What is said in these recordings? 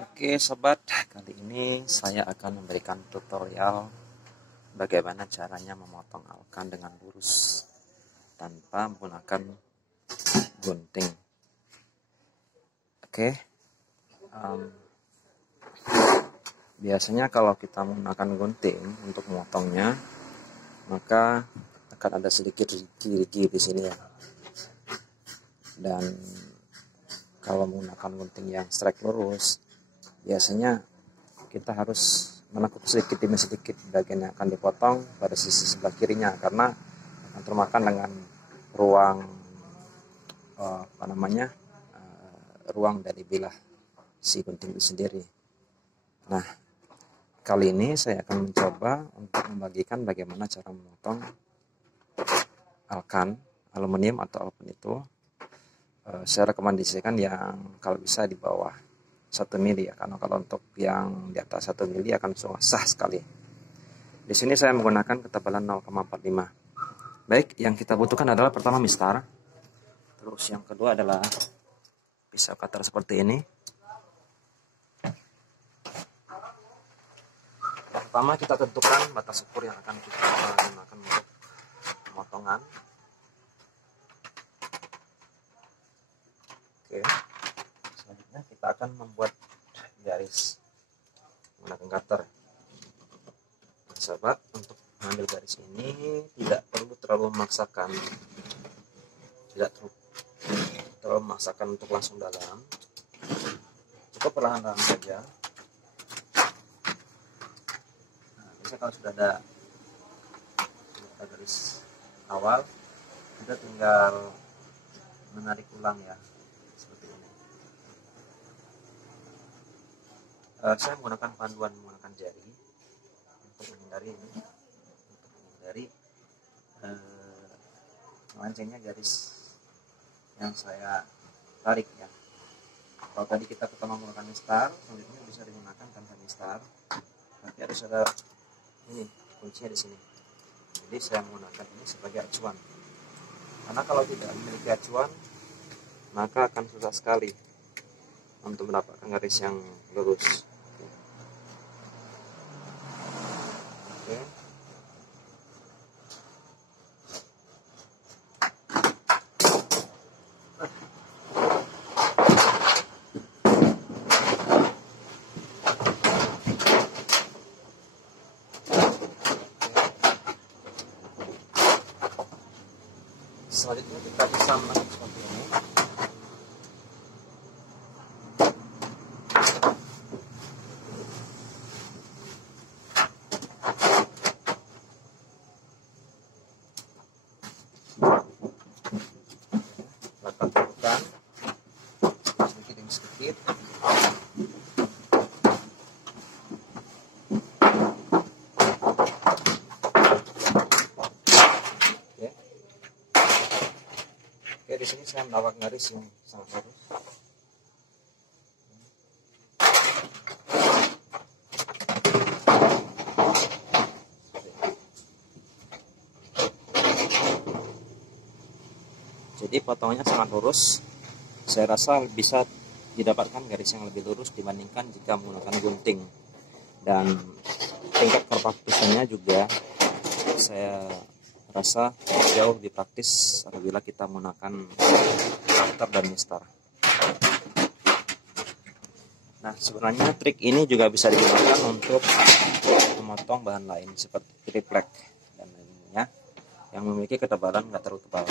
Oke sobat, kali ini saya akan memberikan tutorial bagaimana caranya memotong alkan dengan lurus tanpa menggunakan gunting. Oke, biasanya kalau kita menggunakan gunting untuk memotongnya, maka akan ada sedikit rigi di sini ya. Dan kalau menggunakan gunting yang strike lurus, biasanya kita harus menekuk sedikit demi sedikit bagian yang akan dipotong pada sisi sebelah kirinya, karena akan termakan dengan ruang ruang dari bilah si gunting itu sendiri. Nah, kali ini saya akan mencoba untuk membagikan bagaimana cara memotong alkan aluminium atau alpen itu. Saya rekomendasikan yang kalau bisa di bawah 1 mili ya, karena kalau untuk yang di atas 1 mili akan susah sekali. Di sini saya menggunakan ketebalan 0,45. Baik, yang kita butuhkan adalah pertama mistar. Terus yang kedua adalah pisau cutter seperti ini. Pertama kita tentukan batas ukur yang akan kita gunakan untuk pemotongan. Oke. Selanjutnya kita akan membuat garis menggunakan cutter. Nah, sahabat, untuk mengambil garis ini tidak perlu terlalu memaksakan, untuk langsung dalam, cukup perlahan-lahan saja. Nah, bisa kalau sudah ada garis awal, kita tinggal menarik ulang ya. Saya menggunakan panduan menggunakan jari untuk menghindari melencengnya garis yang saya tarik ya. Kalau tadi kita pertama menggunakan mistar, selanjutnya bisa digunakan tanpa mistar. Tapi harus ada ini kuncinya di sini. Jadi saya menggunakan ini sebagai acuan. Karena kalau tidak memiliki acuan, maka akan susah sekali untuk mendapatkan garis yang lurus. Oke. Selanjutnya kita bisa menekuk seperti ini. Sedikit. Oke, di sini saya mendapat garis yang sangat lurus. Jadi potongannya sangat lurus. Saya rasa bisa didapatkan garis yang lebih lurus dibandingkan jika menggunakan gunting. Dan tingkat kepraktisannya juga saya rasa jauh lebih praktis apabila kita menggunakan cutter dan mistar. Nah, sebenarnya trik ini juga bisa digunakan untuk memotong bahan lain seperti triplek dan lainnya yang memiliki ketebalan nggak terlalu tebal.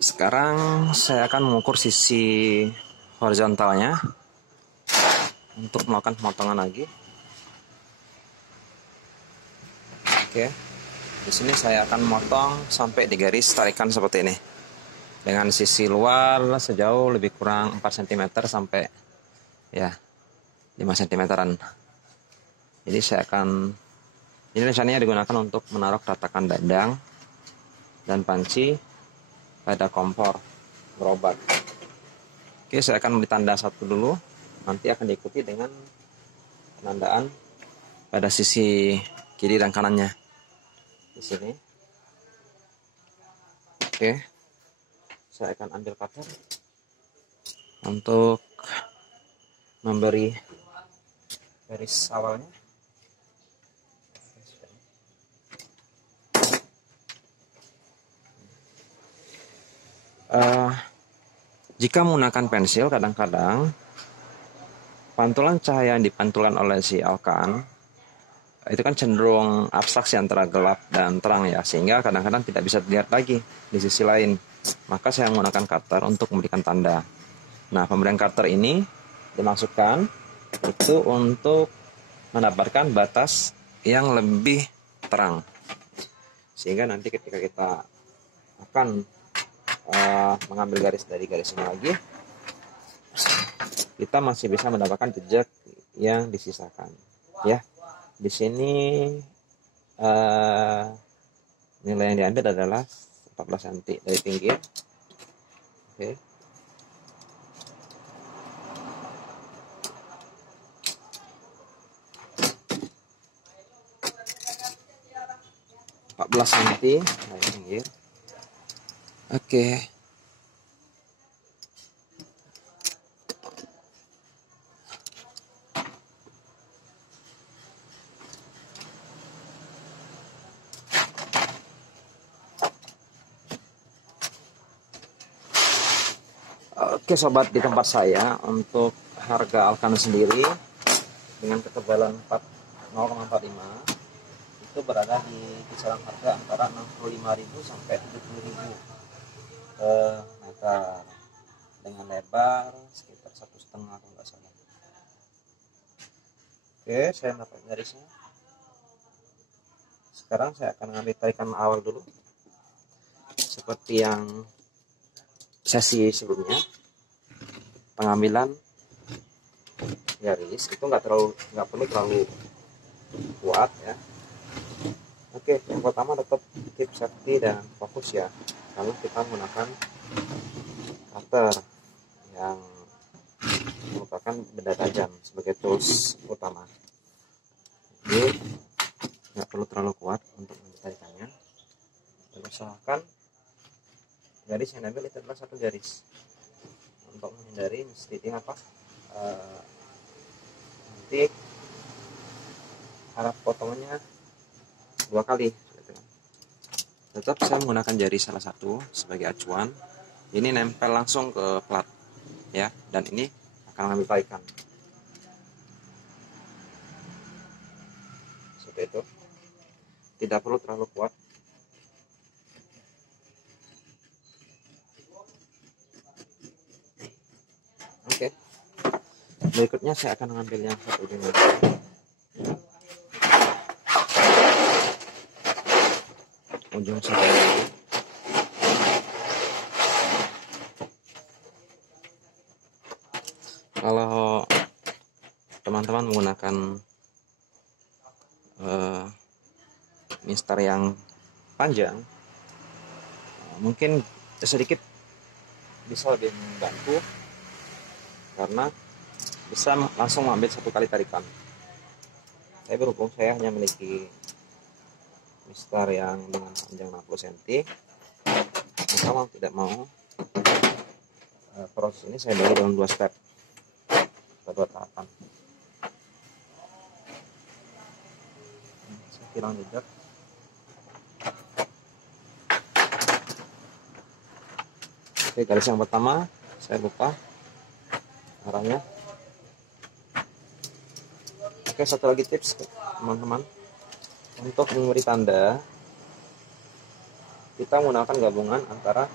Sekarang saya akan mengukur sisi horizontalnya untuk melakukan pemotongan lagi. Oke, di sini saya akan memotong sampai di garis tarikan seperti ini, dengan sisi luar sejauh lebih kurang 4 cm sampai ya 5 cm-an. Jadi ini rencananya digunakan untuk menaruh ratakan dadang dan panci pada kompor berobat. Oke, saya akan beri tanda satu dulu, nanti akan diikuti dengan penandaan pada sisi kiri dan kanannya. di sini. Oke, saya akan ambil cutter untuk memberi garis awalnya. Jika menggunakan pensil, kadang-kadang pantulan cahaya yang dipantulkan oleh si Alkan itu kan cenderung abstraksi antara gelap dan terang ya, sehingga kadang-kadang tidak bisa dilihat lagi di sisi lain. Maka saya menggunakan cutter untuk memberikan tanda. Nah, pemberian cutter ini dimaksudkan itu untuk mendapatkan batas yang lebih terang, sehingga nanti ketika kita akan mengambil garis dari garis ini lagi, kita masih bisa mendapatkan jejak yang disisakan ya. Di sini nilai yang diambil adalah 14 cm dari pinggir. Oke. cm dari pinggir. Oke. Oke sobat, di tempat saya untuk harga Alkan sendiri dengan ketebalan 0,45 itu berada di kisaran harga antara 65.000 sampai 70.000 per meter, dengan lebar sekitar 1,5 kalau nggak salah. Oke, saya dapat garisnya. Sekarang saya akan mengambil tarikan awal dulu seperti yang sesi sebelumnya. Pengambilan garis itu nggak perlu terlalu kuat ya. Oke, yang pertama tetap keep safety dan fokus ya, kalau kita menggunakan cutter yang merupakan benda tajam sebagai tools utama. Jadi nggak perlu terlalu kuat untuk mentarikannya, dan usahakan garis yang diambil itu adalah satu garis untuk menghindari misleading nanti arah potongannya dua kali. Tetap saya menggunakan jari salah satu sebagai acuan. Ini nempel langsung ke plat ya, dan ini akan mengambil tarikan seperti itu. Tidak perlu terlalu kuat. Oke, berikutnya saya akan mengambil yang satu ini. Ujung satu lagi. Kalau teman-teman menggunakan mistar yang panjang, mungkin sedikit bisa lebih membantu karena bisa langsung mengambil satu kali tarikan. Saya berhubung saya hanya memiliki mistar yang dengan panjang 60 cm, maka mau tidak mau proses ini saya bagi dalam 2 step atau 2 tahapan. Saya tilang jejak. Oke, garis yang pertama saya lupa arahnya. Oke, satu lagi tips teman-teman, untuk memberi tanda kita menggunakan gabungan antara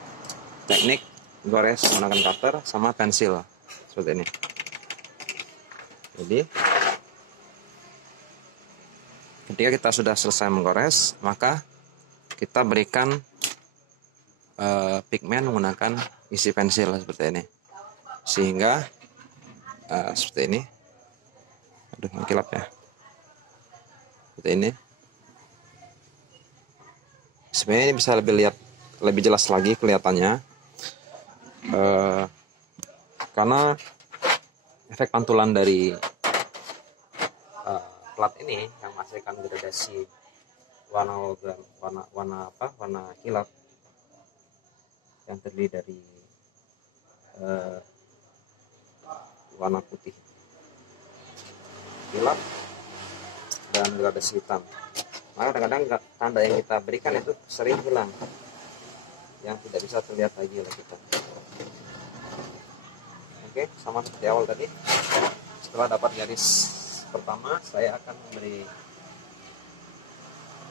teknik gores menggunakan cutter sama pensil seperti ini. Jadi ketika kita sudah selesai menggores, maka kita berikan pigmen menggunakan isi pensil seperti ini, sehingga seperti ini. Aduh, mengkilap ya. Seperti ini. Sebenarnya ini bisa lebih jelas lagi kelihatannya, karena efek pantulan dari plat ini yang menghasilkan gradasi warna logam, warna kilap yang terdiri dari warna putih kilap dan gradasi hitam. Maka kadang-kadang tanda yang kita berikan itu sering hilang, yang tidak bisa terlihat lagi oleh kita. Oke, sama seperti awal tadi. Setelah dapat garis pertama, saya akan memberi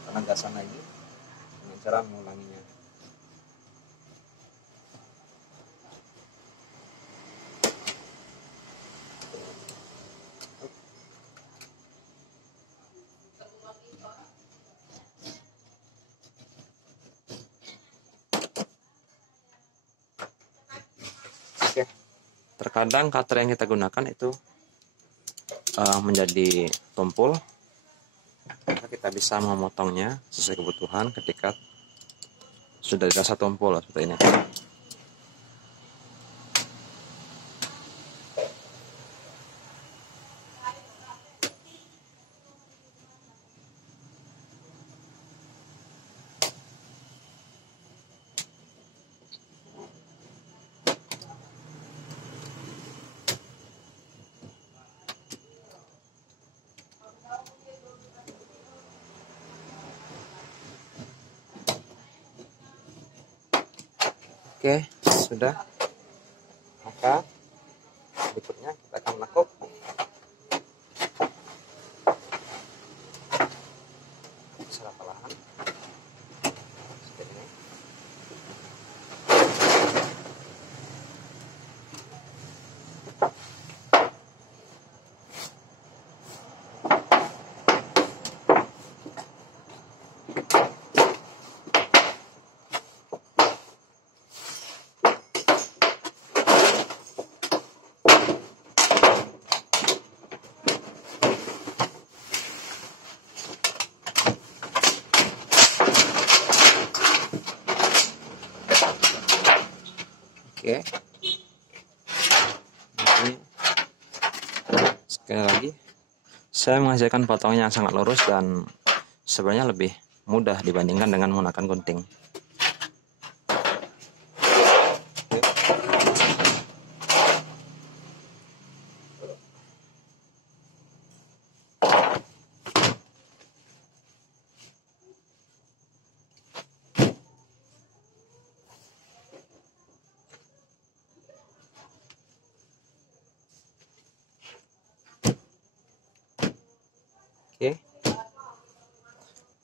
penegasan lagi dengan cara mengulanginya. Oke, terkadang cutter yang kita gunakan itu menjadi tumpul, maka kita bisa memotongnya sesuai kebutuhan ketika sudah dirasa tumpul seperti ini. Oke, sudah. Maka berikutnya kita akan menekuk. Secara perlahan seperti ini. Oke, ini sekali lagi saya menghasilkan potongan yang sangat lurus dan sebenarnya lebih mudah dibandingkan dengan menggunakan gunting. Oke,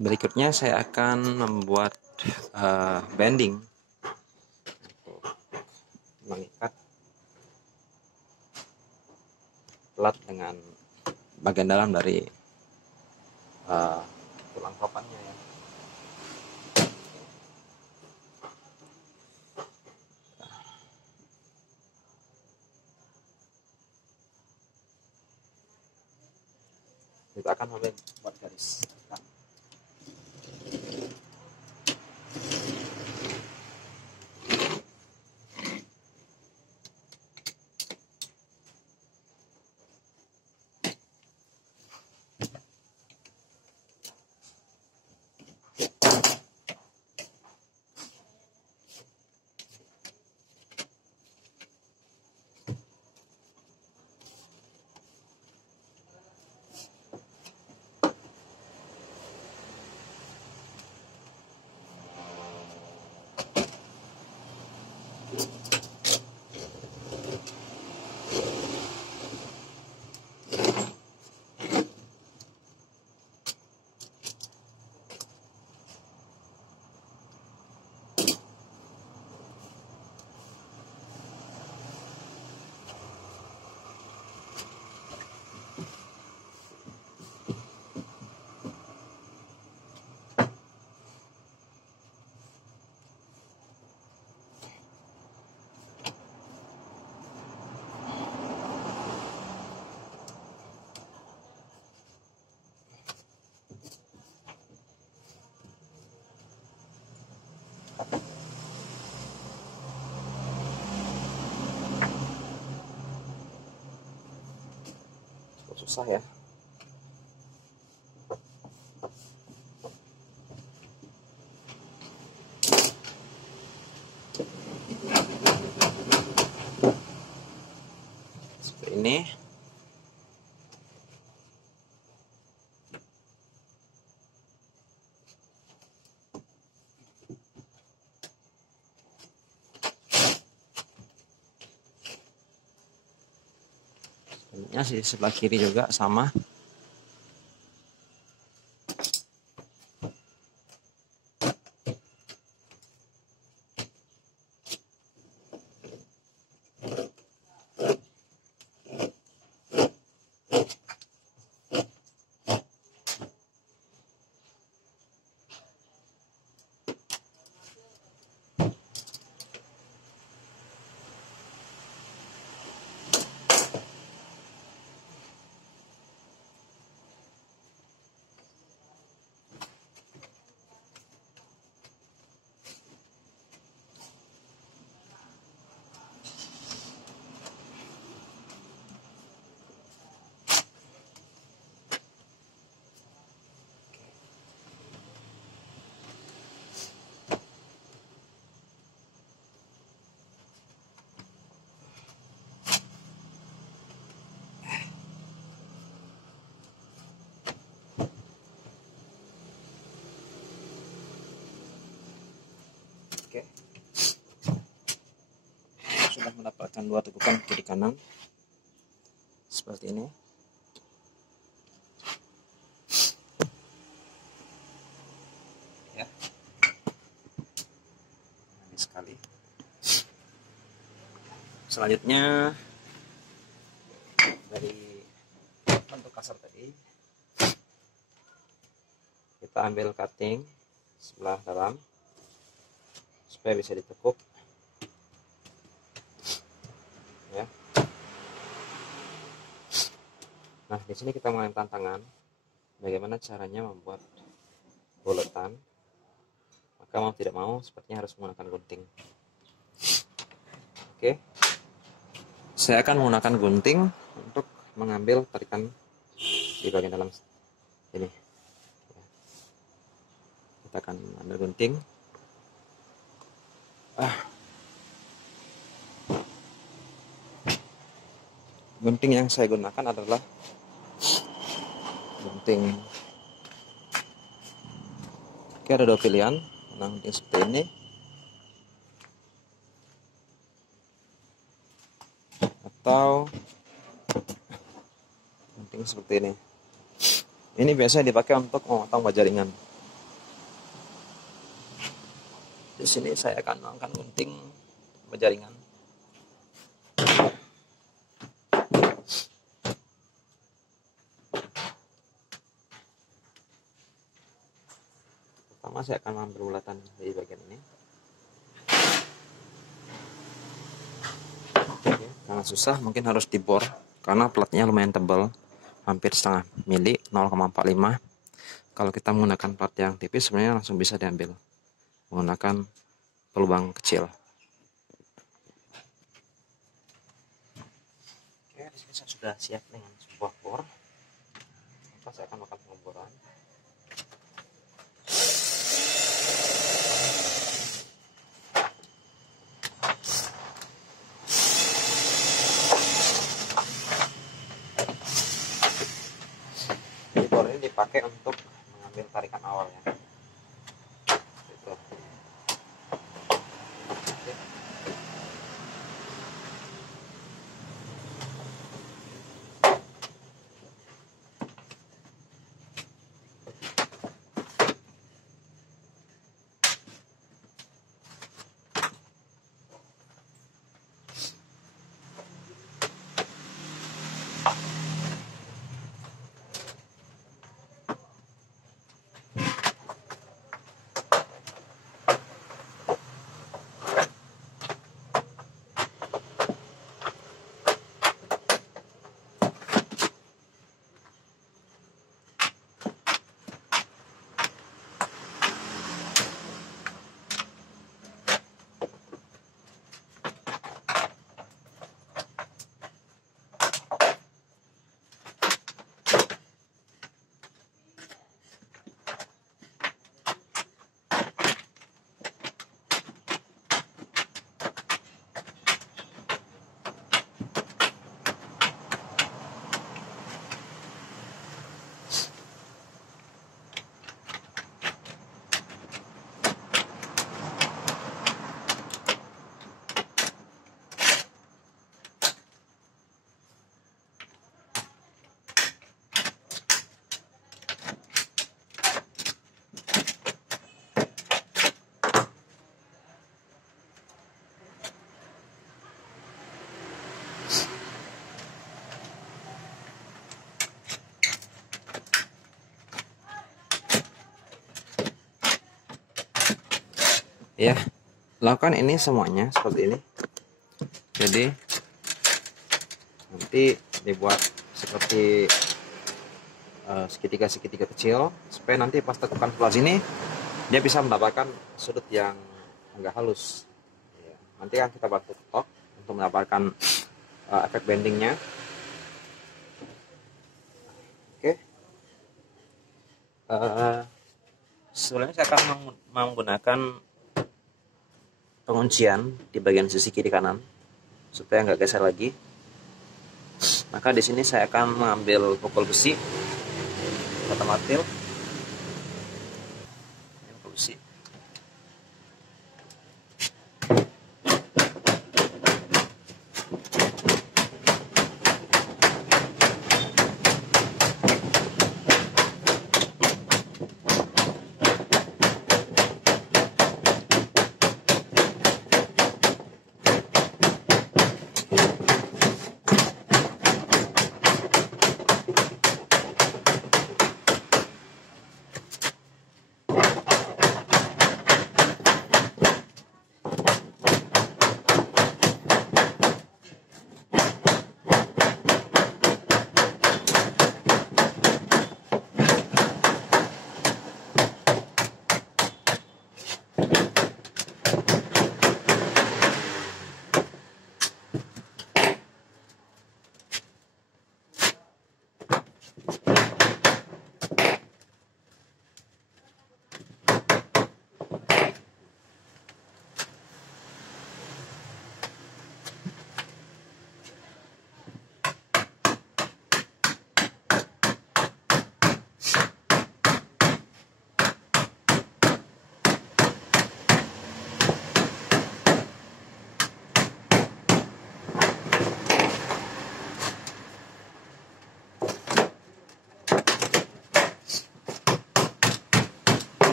berikutnya saya akan membuat bending untuk mengikat plat dengan bagian dalam dari tulang papannya ya. Kita akan membuat garis. Susah ya. ini. Selanjutnya di sebelah kiri juga sama. Oke, sudah mendapatkan 2 tegukan kiri kanan seperti ini. Ya, ini sekali. Selanjutnya dari bentuk kasar tadi kita ambil cutting sebelah dalam supaya bisa ditekuk ya. Nah, di sini kita mulai tantangan bagaimana caranya membuat buletan. Maka mau tidak mau sepertinya harus menggunakan gunting. Oke, saya akan menggunakan gunting untuk mengambil tarikan di bagian dalam ini. Kita akan ambil gunting. Gunting yang saya gunakan adalah gunting. Oke, ada 2 pilihan. Gunting seperti ini atau gunting seperti ini. Ini biasanya dipakai untuk memotong baja ringan. Di sini saya akan menggunakan gunting baja ringan. Pertama saya akan mengambil bulatan di bagian ini. Oke, karena susah mungkin harus dibor karena platnya lumayan tebal, hampir setengah mili, 0,45. Kalau kita menggunakan plat yang tipis sebenarnya langsung bisa diambil menggunakan pelubang kecil. Oke, di sini saya sudah siap dengan sebuah bor. Maka saya akan melakukan pengeboran. Bor ini dipakai untuk mengambil tarikan awalnya. Gitu. Ya, lakukan ini semuanya seperti ini. Jadi nanti dibuat seperti segitiga-segitiga kecil, supaya nanti pas tekan sebelah sini dia bisa mendapatkan sudut yang agak halus. Ya, nanti kan kita bantu ketok untuk mendapatkan efek bendingnya. Oke. Sebenarnya saya akan menggunakan penguncian di bagian sisi kiri kanan supaya nggak geser lagi. Maka di sini saya akan mengambil pukul besi atau martil. Pukul besi.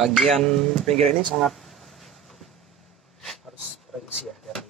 bagian pinggir ini sangat harus presisi ya dari